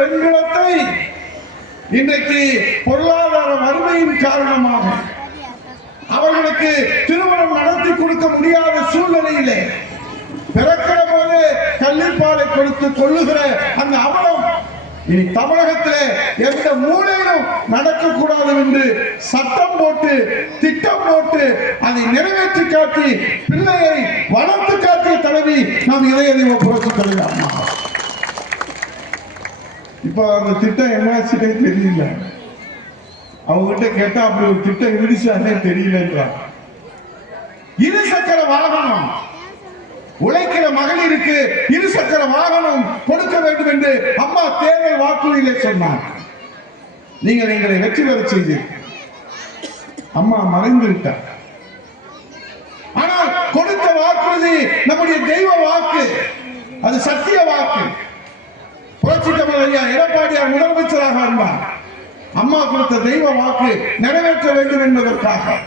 பெண்களத்தை இன்றைக்கு பொருளாதார வறுமையின் காரணமாக அவர்களுக்கு திருமணம் நடத்தி கொடுக்க முடியாத சூழ்நிலையிலே பிறக்கிற போது கள்ளிப்பாலை கொடுத்து கொள்ளுகிற அந்த அவலம் இனி தமிழகத்திலே எந்த மூலையிலும் நடக்கக்கூடாது என்று சட்டம் போட்டு திட்டம் போட்டு அதை நிறைவேற்றி காட்டி பிள்ளையை வளர்த்து காட்டிய தலைவி நாம் இதய தெய்வ புரட்சி தலைவர். இப்ப அந்த திட்டம் என்னாச்சுன்னே தெரியல. அவங்ககிட்ட கேட்டா அப்படி ஒரு திட்டம் இருந்துச்சானே தெரியலன்றாங்க. இருசக்கர வாகனம் உழைக்கிற மகளிருக்கு இருசக்கர வாகனம் கொடுக்க வேண்டும் என்று அம்மா தேர்தல் வாக்குறுதியிலே சொன்னார். நீங்கள் எங்களை வெற்றி பெற செய்து அம்மா மறைந்து விட்டார். ஆனால் கொடுத்த வாக்குறுதி நம்முடைய தெய்வ வாக்கு, அது சத்திய வாக்கு. புரட்சி தமிழர் ஐயா எடப்பாடியார் முதலமைச்சராக இருந்தார். அம்மா கொடுத்த தெய்வ வாக்கு நிறைவேற்ற வேண்டும் என்பதற்காக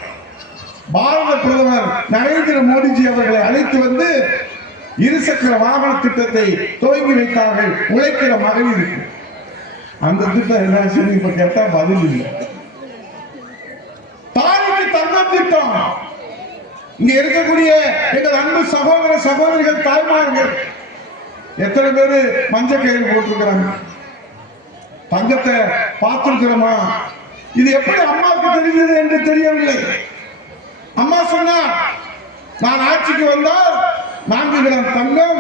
பாரத பிரதமர் நரேந்திர மோடிஜி அவர்களை அழைத்து வந்து இருசக்கர வாகன திட்டத்தை துவங்கி வைத்தார்கள். உழைக்கிற மகளிருக்கு அந்த திட்டம் என்ன இப்ப கேட்டா பதில் இல்லை. தாய்க்கு தங்கம் திட்டம். இங்க இருக்கக்கூடிய எங்கள் அன்பு சகோதர சகோதரிகள் தாய்மார்கள் எத்தனை பேரு மஞ்சள் கயிறு போட்டிருக்கிறாங்க? தங்கத்தை பார்த்திருக்கிறோமா? இது எப்படி அம்மாவுக்கு தெரிந்தது என்று தெரியவில்லை. அம்மா சொன்னார், நான் ஆட்சிக்கு வந்தால் 4 கிராம் தங்கம்,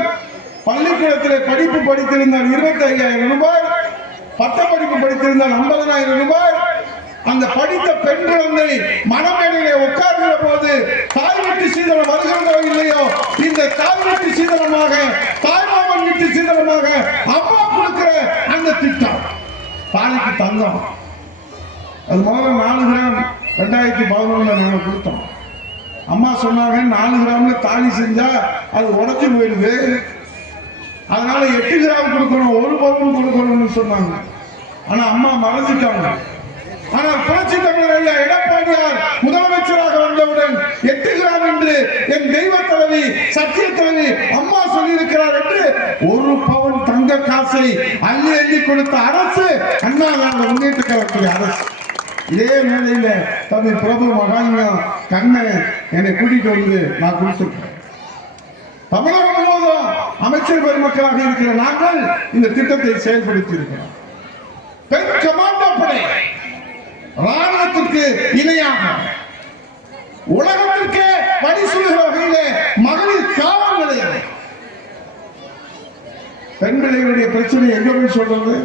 பள்ளிக்கூடத்தில் படிப்பு படித்திருந்தால் 25,000 ரூபாய், பட்ட படிப்பு படித்திருந்தால் 50,000 ரூபாய். அந்த படித்த பெண் குழந்தை மணமேடையிலே உட்கார்கிற போது தாய் வீட்டு சீதனம் வருகிறதோ இல்லையோ, இந்த தாய் வீட்டு சீதனமாக தாய்மாமன் வீட்டு சீதனமாக அம்மா கொடுக்கிற அந்த திட்டம் தாலிக்கு தங்கம். அது முதல்ல 4 கிராம் 2011 நாங்க கொடுத்தோம். அம்மா சொன்னாங்க 4 கிராம்ல தாலி செஞ்சா அது உடச்சு போயிடுது, அதனால 8 கிராம் கொடுக்கணும், 1 பவுன் கொடுக்கணும்னு சொன்னாங்க. ஆனா அம்மா மறந்துட்டாங்க. ஆனால் புரட்சி தமிழர் ஐயா எடப்பாடியார் முதலமைச்சராக வந்தவுடன் 8 கிராம் என்று என் தெய்வ தலைவி சத்திய தலைவி அம்மா சொல்லியிருக்கிறார் என்று 1 பவுன் தங்க காசை அள்ளி அள்ளி கொடுத்த அரசு அண்ணா திராவிட முன்னேற்ற கழகத்துடைய அரசு. இதே மேலையில தம்பி பிரபு மகாலிங்கம் கண்ணன் என்னை கூட்டிட்டு வந்து நான் கொடுத்திருக்கேன். தமிழகம் முழுவதும் அமைச்சர் பெருமக்களாக இருக்கிற நாங்கள் இந்த திட்டத்தை செயல்படுத்தி இருக்கிறோம். பெண் கமாண்டோ படை ராணுவத்திற்கு இணையாக உலகத்திற்கே பணி சொல்கிற வகையிலே மகளிர் காவல் நிலையம். பெண் பிள்ளைகளுடைய பிரச்சனை எங்க போய் சொல்றது?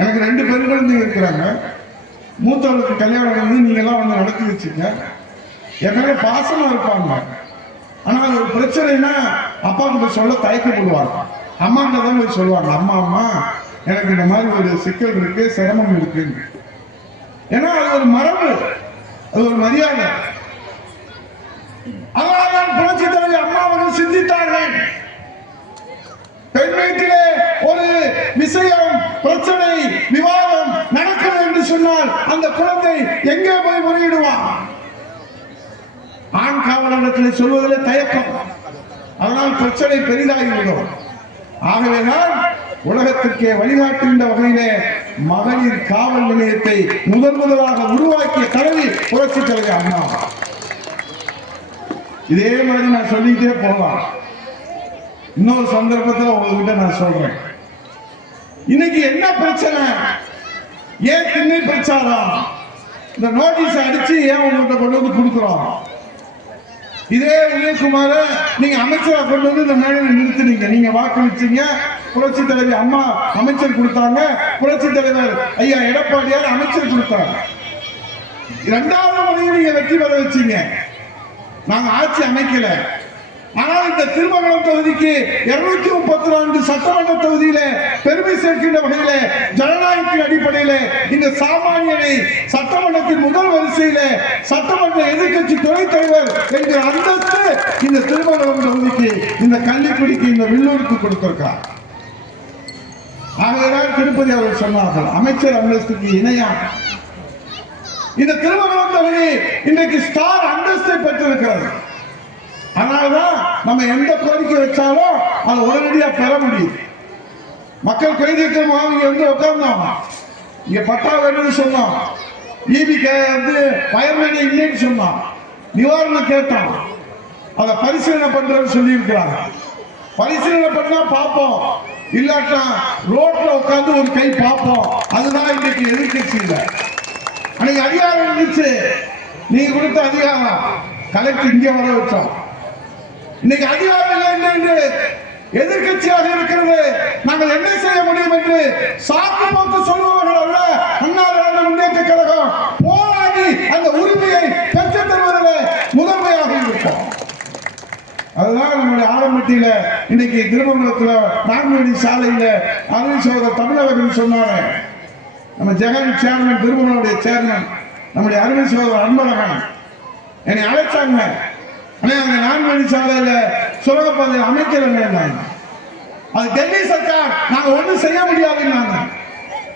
எனக்கு 2 பெண் குழந்தைங்க இருக்கிறாங்க. மூத்தவர்களுக்கு கல்யாணம் வந்து நீங்க எல்லாம் வந்து நடத்தி வச்சுங்க, என்னால பாசமா இருப்பாங்க. ஆனா அது ஒரு பிரச்சனைனா அப்பா கிட்ட சொல்ல தயக்கப்படுவாங்க. அம்மா கிட்ட தான் போய் சொல்லுவாங்க, அம்மா அம்மா எனக்கு இந்த மாதிரி ஒரு சிக்கல் இருக்கு, சிரமம் இருக்கு. ஏன்னா அது ஒரு மரபு, அது ஒரு மரியாதை. அதனால்தான் புரட்சி தலைவி அம்மா அவர்கள் சிந்தித்தார்கள். பெண் வீட்டிலே ஒரு விஷயம் பிரச்சனை விவாதம் நடக்கிறது என்று சொன்னால் அந்த குழந்தை எங்கே போய் முறையிடுவான்? ஆண் காவலரிடத்தில் சொல்வதிலே தயக்கம். அதனால் பிரச்சனை பெரிதாகிவிடும். ஆகவேதான் உலகத்திற்கே வழிகாட்டுகின்ற வகையிலே மகளிர் காவல் நிலையத்தை முதலாக உருவாக்கிய தலைவி புரட்சி தலைவி அம்மா. இதே மாதிரி நான் சொல்லிட்டே போகலாம். இன்னொரு சந்தர்ப்பத்தில் உங்ககிட்ட நான் சொல்றேன். இன்னைக்கு என்ன பிரச்சனை? ஏன் திண்ணை பிரச்சாரம்? இந்த நோட்டீஸ் அடிச்சு ஏன் உங்கள்கிட்ட கொண்டு வந்து கொடுக்குறோம்? இதே உதயகுமார நீங்க அமைச்சரா கொண்டு வந்து இந்த மேடையில் நிறுத்தினீங்க, நீங்க வாக்களிச்சீங்க. புரட்சி தலைவி அம்மா அமைச்சர் கொடுத்தாங்க, புரட்சி தலைவர் ஐயா எடப்பாடியார் அமைச்சர் கொடுத்தாங்க. 2வது முறையும் நீங்க வெற்றி பெற வச்சீங்க. நாங்க ஆட்சி அமைக்கல. ஆனால் இந்த திருமங்கலம் தொகுதிக்கு 234 சட்டமன்ற தொகுதியில பெருமை சேர்க்கின்ற வகையில ஜனநாயகத்தின் அடிப்படையில இந்த சாமானியனை சட்டமன்றத்தின் முதல் வரிசையில சட்டமன்ற எதிர்கட்சி துணைத் தலைவர் என்கிற அந்தஸ்து இந்த திருமங்கலம் தொகுதிக்கு, இந்த கள்ளிக்குடிக்கு, இந்த வில்லூருக்கு கொடுத்திருக்கார். ஆகவேதான் திருப்பதி அவர்கள் சொன்னார்கள், அமைச்சர் அந்தஸ்துக்கு இணையாக இந்த திருமங்கலம் தொகுதி இன்றைக்கு ஸ்டார் அந்தஸ்தை பெற்றிருக்கிறது. அதனாலதான் நம்ம எந்த கோரிக்கை வச்சாலும் அதை உடனடியாக பெற முடியும். மக்கள் கைதிருக்கிற இங்க வந்து உட்கார்ந்தோம். இங்க பட்டா வேணும்னு சொன்னோம். ஈபி வந்து பயன்மேனே இல்லைன்னு சொன்னோம். நிவாரணம் கேட்டோம். அதை பரிசீலனை பண்றேன்னு சொல்லி இருக்கிறாங்க. பரிசீலனை பண்ணா பார்ப்போம், இல்லாட்டா ரோட்ல உட்கார்ந்து ஒரு கை பார்ப்போம். அதுதான் இன்னைக்கு எதிர்கட்சி இல்லை. அன்னைக்கு அதிகாரம் இருந்துச்சு, நீங்க கொடுத்த அதிகாரம் கலெக்டர் இங்கே வர வச்சோம். இன்னைக்கு அதிகாரம் இல்லை என்று எதிர்கட்சியாக இருக்கிறது. நாங்கள் என்ன செய்ய முடியும் என்று சாக்கு போக்கு சொல்பவர்கள் அல்ல. அண்ணா திராவிட முன்னேற்ற கழகம் போராடி அந்த உரிமையை பெற்றுத் தருவதில் முதன்மையாக இருக்கும். அதுதான் நம்முடைய ஆரம்பத்தில இன்னைக்கு திருமங்கலத்துல நான்குவழி சாலையில அருள் சகோதரர் தமிழகத்தில் சொன்னாரு. நம்ம ஜெகன் சேர்மன், திருமணனுடைய சேர்மன், நம்முடைய அருள் சகோதரர் அன்பழகன் என்னை அழைச்சாங்க. ஆனா அந்த நான்குவழி சாலையில சுரங்கப்பாதை அமைக்கலங்க. அது டெல்லி சர்க்கார், நாங்க ஒண்ணும் செய்ய முடியாதுன்னாங்க.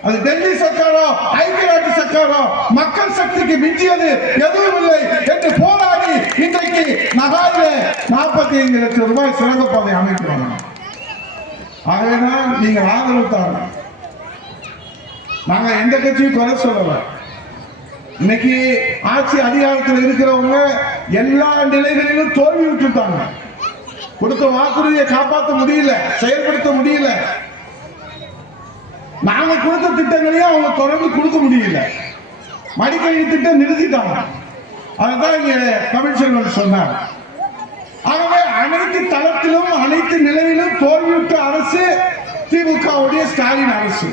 அது டெல்லி சர்க்காரோ ஐக்கிய ராஜ்ய சர்க்காரோ மக்கள் சக்திக்கு மிஞ்சியது எதுவும் இல்லை என்று போராடி இன்றைக்கு நகாயில 45 லட்சம் ரூபாய் சுரங்கப்பாதை அமைக்கிறோம். ஆகவேதான் நீங்க ஆதரவு தாங்க. நாங்க எந்த கட்சியும் குறை சொல்லல. இன்னைக்கு ஆட்சி அதிகாரத்தில் இருக்கிறவங்க எல்லா நிலைகளிலும் தோல்வி விட்டுட்டாங்க. கொடுத்த வாக்குறுதியை காப்பாற்ற முடியல, செயல்படுத்த முடியல. நாங்க கொடுத்த திட்டங்களையும் அவங்க தொடர்ந்து கொடுக்க முடியல. மடிக்கணினி திட்டம் நிறுத்திட்டாங்க. அதுதான் இங்க கமிஷனர் சொன்னார். ஆகவே அனைத்து தளத்திலும் அனைத்து நிலையிலும் தோல்வியுற்ற அரசு திமுகவுடைய ஸ்டாலின் அரசு.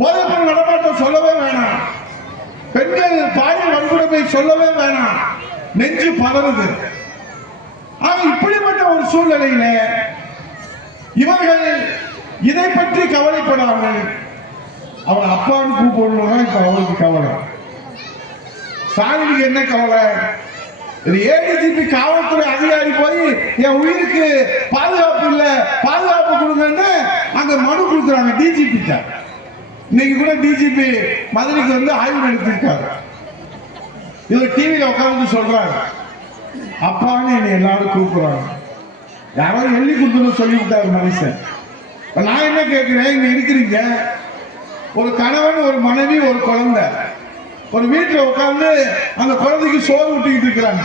போதைப்பொருள் நடமாட்டம் சொல்லவே வேணாம், பெண்கள் பாலியல் வன்கொடுமை சொல்லவே வேணாம், நெஞ்சு பதறுது. ஆக இப்படிப்பட்ட ஒரு சூழ்நிலையில இவர்கள் இதை பற்றி கவலைப்படாமல் அவன் அப்பான்னு கூப்பிடணும். இப்ப அவருக்கு கவலை. ஸ்டாலினுக்கு என்ன கவலை? ஏடிஜிபி காவல்துறை அதிகாரி போய் என் உயிருக்கு பாதுகாப்பு இல்ல, பாதுகாப்பு கொடுங்கன்னு அங்க மனு கொடுக்குறாங்க டிஜிபி. இன்னைக்கு கூட டிஜிபி மதுரைக்கு வந்து ஆய்வு நடத்திருக்காரு. இவர் டிவியில உட்கார்ந்து சொல்றாரு, அப்பான்னு என்னை எல்லாரும் கூப்பிடுறாங்க. யாராவது எள்ளி கொடுத்துன்னு சொல்லிவிட்டாரு மனுஷன். நான் என்ன கேட்கிறேன், இங்க இருக்கிறீங்க ஒரு கணவன், ஒரு மனைவி, ஒரு குழந்தை, ஒரு வீட்டில் உட்கார்ந்து அந்த குழந்தைக்கு சோறு ஊட்டிக்கிட்டு இருக்கிறாங்க.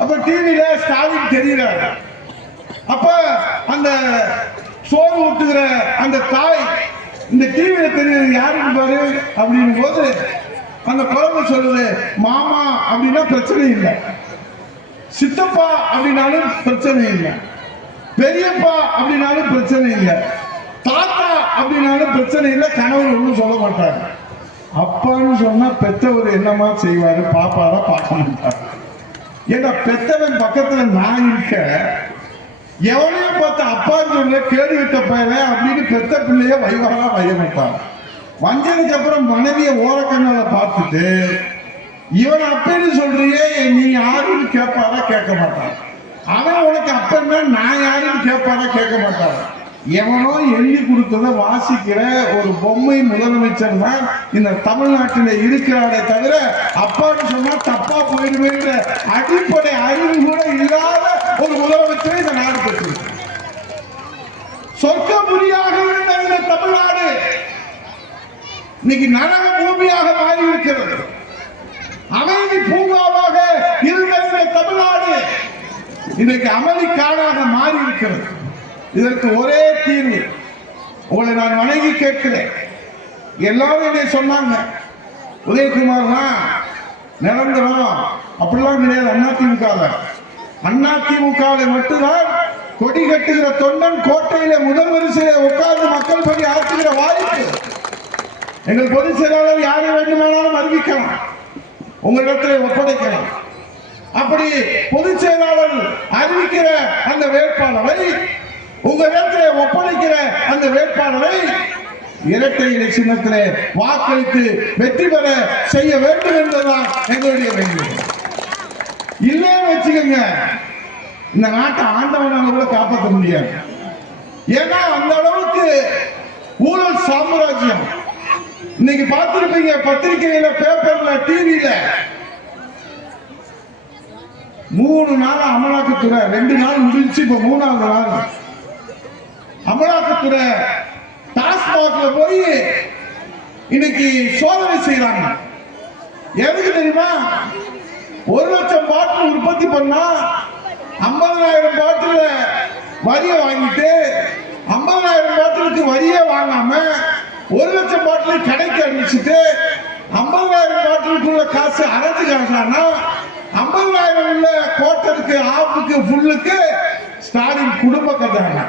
அப்ப டிவியில ஸ்டாலின் தெரிகிறார். அப்ப அந்த சோறு ஊட்டுகிற அந்த தாய் இந்த டிவியில தெரியுது யாருக்கு பாரு அப்படின் போது அந்த குழந்தை சொல்லுது, மாமா அப்படின்னா பிரச்சனை இல்லை, சித்தப்பா அப்படின்னாலும் பிரச்சனை இல்லை, பெரியப்பா அப்படின்னாலும் பிரச்சனை இல்லை, தாத்தா அப்படின்னாலும் பிரச்சனை இல்லை. கணவன் ஒன்றும் சொல்ல மாட்டாங்க. அப்பான்னு சொன்னா பெத்தவர் என்னமா செய்வாரு? பாப்பாரா? பார்க்க மாட்டாரு. ஏன்னா பெத்தவன் பக்கத்துல நான் இருக்க, எவனையும் பார்த்து அப்பான்னு சொல்ல கேடு விட்ட பையன அப்படின்னு பெத்த பிள்ளைய வைவாரா வைய மாட்டாங்க. வஞ்சதுக்கு அப்புறம் மனைவிய ஓரக்கண்ணால பார்த்துட்டு இவன் அப்பன்னு சொல்றியே, நீ யாருன்னு கேட்பாரா? கேட்க மாட்டான். அவன் உனக்கு அப்பன்னா நான் யாருன்னு கேட்பாரா? கேட்க மாட்டான். எவனோ எண்ணி கொடுத்ததை வாசிக்கிற ஒரு பொம்மை முதலமைச்சர் தான் இந்த தமிழ்நாட்டில் இருக்கிறாரே தவிர அப்பான்னு சொன்னா தப்பா போயிடுவேன்ற அடிப்படை அறிவு கூட இல்லாத ஒரு முதலமைச்சரை இந்த நாடு பெற்று சொர்க்கபுரியாக இருந்த இந்த தமிழ்நாடு இன்னைக்கு நரக பூமியாக மாறி இருக்கிறது. அமைதி பூங்காவாக இருந்த இந்த தமிழ்நாடு இன்றைக்கு அமெரிக்கானாக மாறி இருக்கிறது. இதற்கு ஒரே தீர்வு. உங்களை நான் வணங்கி கேட்கிறேன். எல்லாரும் என்னை சொன்னாங்க, உதயகுமார் நிரந்தரம் அப்படிலாம் கிடையாது. அதிமுக மட்டும்தான் கொடி கட்டுகிற தொண்டன் கோட்டையில முதல் வரிசையை உட்கார்ந்து மக்கள் பணி ஆற்றுகிற வாய்ப்பு எங்கள் பொதுச் செயலாளர் யாரை வேண்டுமானாலும் அறிவிக்கலாம், உங்களிடத்தில் ஒப்படைக்கலாம். அப்படி பொதுச் செயலாளர் அறிவிக்கிற அந்த வேட்பாளரை, உங்களிடத்தில் ஒப்படைக்கிற அந்த வேட்பாளரை இரட்டை இலை சின்னத்திலே வாக்களித்து வெற்றி பெற செய்ய வேண்டும் என்பதுதான் எங்களுடைய வேண்டுகோள். இல்லைன்னு வச்சுக்கோங்க, இந்த நாட்டை ஆண்டவனால கூட காப்பாற்ற முடியாது. ஏன்னா அந்த அளவுக்கு ஊழல் சாம்ராஜ்யம். இன்னைக்கு பார்த்திருப்பீங்க பத்திரிகையில, பேப்பர்ல, டிவியில 3 நாள் அமலாக்கத்துறை, 2 நாள் முடிஞ்சு இப்ப 3வது நாள் அமலாக்கத்துறை டாஸ்மாக்ல போய் இன்னைக்கு சோதனை செய்யறாங்க. எதுக்கு தெரியுமா? 1,00,000 பாட்டில் உற்பத்தி பண்ணா 50,000 பாட்டில் வரிய வாங்கிட்டு 50,000 பாட்டிலுக்கு வரியே வாங்காம 1,00,000 பாட்டில் கடைக்கு அனுப்பிச்சுட்டு 50,000 பாட்டிலுக்குள்ள காசு அரசு காசானா 50,000 உள்ள கோட்டருக்கு ஆப்புக்கு ஃபுல்லுக்கு ஸ்டாலின் குடும்ப கஜானா.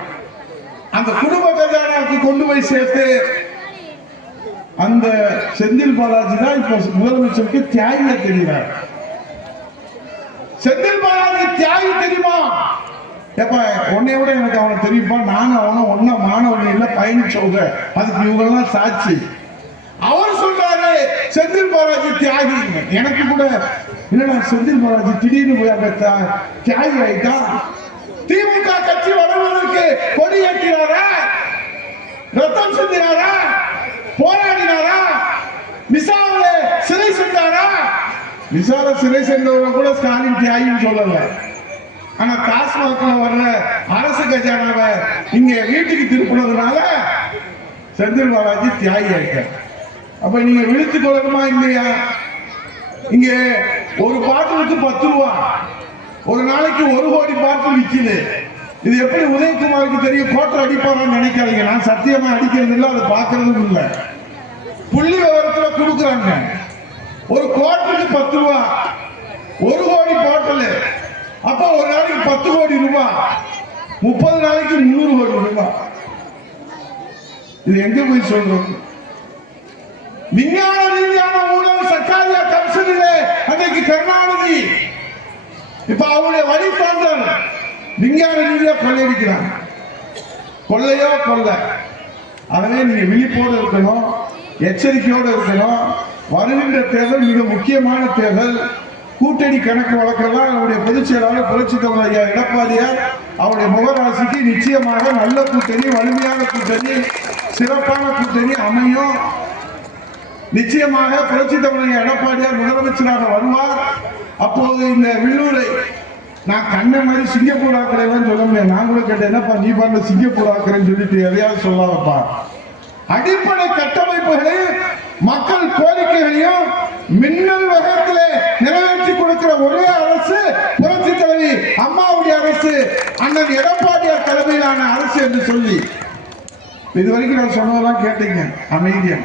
அந்த குடும்ப கஜானாவுக்கு கொண்டு போய் சேர்த்து அந்த செந்தில் பாலாஜி தான் இப்ப முதலமைச்சருக்கு தியாகியா தெரிகிறார். செந்தில் பாலாஜி தியாகி தெரியுமா? எப்ப உன்னை விட எனக்கு அவனை தெரியுமா? நானும் அவனும் ஒன்னா மாணவர்கள் பயணிச்சவங்க, அதுக்கு இவங்கெல்லாம் சாட்சி. அவர் சொல்றாரு செந்தில் பாலாஜி தியாகி. எனக்கு கூட இல்லடா செந்தில் பாலாஜி திடீர்னு போய் அங்க தியாகி ஆயிட்டா. திமுக கட்சி வளர்வதற்கு கொடி ஏற்றினாரா? ரத்தம் சிந்தினாரா? போராடினாரா? விசால சிறை சென்றாரா? விசால சிறை சென்றவரை கூட ஸ்டாலின் தியாகின்னு சொல்லல. ஆனா டாஸ்மாக்ல வர்ற அரசு கஜானாவை இங்க வீட்டுக்கு திருப்பினதுனால செந்தில் பாலாஜி தியாகி ஆயிட்டார். அப்ப நீங்க விழித்துக் கொள்ளணுமா இல்லையா? இங்க ஒரு பாட்டிலுக்கு 10 ரூபா, ஒரு நாளைக்கு 1 கோடி பாட்டில் விற்குது. இது எப்படி உதயகுமாருக்கு தெரியும்? கோட்டை அடிப்பாரான்னு நினைக்காதீங்க. நான் சத்தியமா அடிக்கிறது இல்லை, அது பார்க்கறதும் இல்லை. புள்ளி விவரத்துல கொடுக்குறாங்க. ஒரு கோட்டுக்கு 10 ரூபா, 1 கோடி பாட்டில். அப்ப ஒரு நாளைக்கு 10 கோடி ரூபாய், 30 நாளைக்கு 300 கோடி ரூபாய். இது எங்க போய் சொல்றோம்? விஞ்ஞான ரீதியான ஊழல் சர்க்காரியா கமிஷனிலே அன்றைக்கு கருணாநிதி, இப்ப அவருடைய வழிபாண்டல் விஞ்ஞான ரீதியா கொள்ளையடிக்கிறாங்க. கொள்ளையோ கொள்ளை. அதனால நீங்க விழிப்போடு இருக்கணும், எச்சரிக்கையோடு இருக்கணும். வருகின்ற தேர்தல் மிக முக்கியமான தேர்தல். கூட்டணி கணக்கு வழக்கெல்லாம் அவருடைய பொதுச் செயலாளர் புரட்சித் தலைவர் ஐயா எடப்பாடியார் அவருடைய முகராசிக்கு நிச்சயமாக நல்ல கூட்டணி, வலிமையான கூட்டணி, சிறப்பான கூட்டணி அமையும். நிச்சயமாக புரட்சித் தலைவர் எடப்பாடியார் முதலமைச்சராக வருவார். அப்போது இந்த வில்லூரை நான் கண்ண மாதிரி சிங்கப்பூர் ஆக்கிறேன்னு சொல்ல முடியாது. நான் கூட கேட்டேன், என்னப்பா நீ பண்ண சிங்கப்பூர் ஆக்கிறேன்னு சொல்லிட்டு எதையாவது சொல்லாதப்பா. அடிப்படை கட்டமைப்புகளையும் மக்கள் கோரிக்கைகளையும் மின்னல் வேகத்திலே நிறைவேற்றி கொடுக்கிற ஒரே அரசு புரட்சி தலைவி அம்மாவுடைய அரசு, அண்ணன் எடப்பாடியார் தலைமையிலான அரசு என்று சொல்லி இதுவரைக்கும் நான் சொன்னதெல்லாம் கேட்டீங்க அமைதியா.